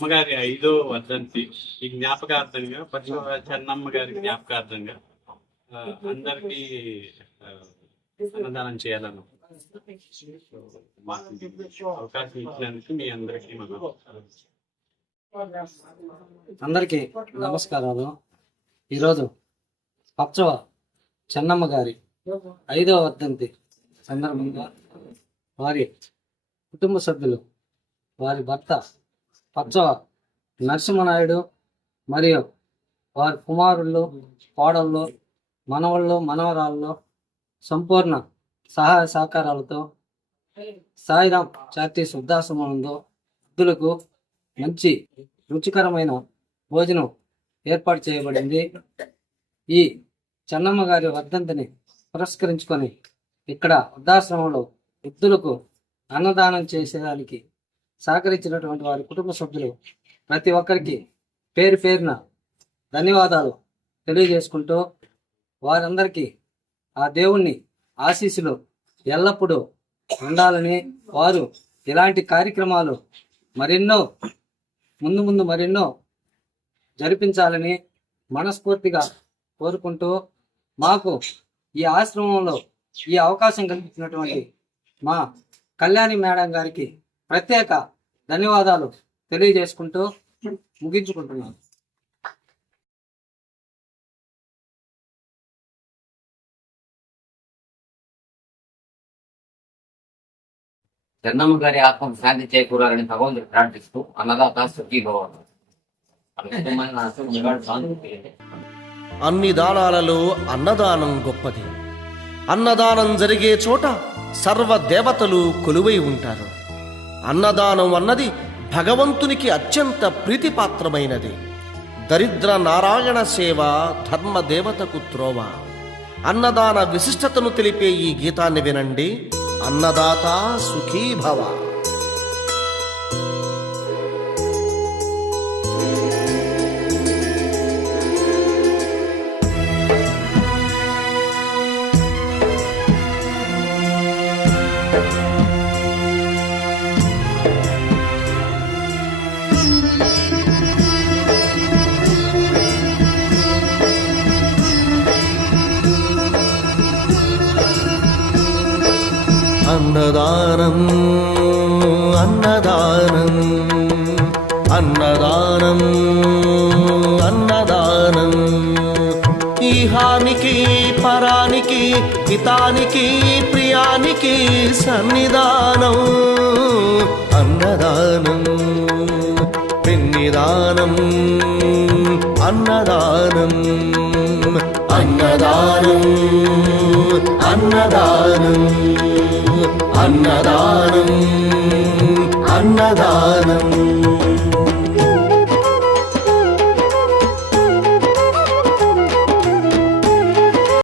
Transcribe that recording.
అమ్మగారి 5వ వర్ధంతి ఈ జ్ఞాపకార్థంగా చెన్నమ్మ గారి జ్ఞాపకార్థంగా అందరికీ అన్నదానం చేయాలను అవకాశం ఇచ్చినందుకు మీ అందరికీ అందరికీ నమస్కారాలు. ఈరోజు పచ్చవ చెన్నమ్మ గారి 5వ వర్ధంతి సందర్భంగా వారి కుటుంబ సభ్యులు, వారి భర్త పచ్చవ నరసింహనాయుడు మరియు వారి కుమారుళ్ళు, కోడళ్ళు, మనవళ్ళు, మనవరాళ్ళు సంపూర్ణ సహాయ సహకారాలతో సాయిరాం చారిటీస్ వృద్ధాశ్రమంలో వృద్ధులకు మంచి రుచికరమైన భోజనం ఏర్పాటు చేయబడింది. ఈ చెన్నమ్మ గారి వర్ధంతిని పురస్కరించుకొని ఇక్కడ వృద్ధాశ్రమంలో వృద్ధులకు అన్నదానం చేసేదానికి సహకరించినటువంటి వారి కుటుంబ సభ్యులు ప్రతి ఒక్కరికి పేరు పేరున ధన్యవాదాలు తెలియజేసుకుంటూ వారందరికీ ఆ దేవుణ్ణి ఆశీస్సులు ఎల్లప్పుడూ ఉండాలని, వారు ఇలాంటి కార్యక్రమాలు ముందు మరెన్నో జరిపించాలని మనస్ఫూర్తిగా కోరుకుంటూ మాకు ఈ ఆశ్రమంలో ఈ అవకాశం కల్పించినటువంటి మా కళ్యాణి మేడం గారికి ప్రత్యేక ధన్యవాదాలు తెలియజేసుకుంటూ ముగించుకుంటున్నాను. చెన్నమ్మ గారి ఆత్మకు శాంతి చేకూరాలని భగవంతుడు ప్రార్థిస్తూ అన్నదాత సుఖీ భవ. అన్ని దానాలలో అన్నదానం గొప్పది. అన్నదానం జరిగే చోట సర్వ దేవతలు కొలువై ఉంటారు. అన్నదానం అన్నది భగవంతునికి అత్యంత ప్రీతిపాత్రమైనది. దరిద్ర నారాయణ సేవ ధర్మ దేవతకు త్రోవ. అన్నదాన విశిష్టతను తెలిపే ఈ గీతాన్ని వినండి. అన్నదాత సుఖీ భవ. అన్నదానం అన్నదానం అన్నదానం అన్నదానం ఈహానికి పరానికి హితానికి ప్రియానికి సన్నిధానం. అన్నదానం పిన్నిదానం అన్నదానం అన్నదానం అన్నదానం అన్నదానం అన్నదానం.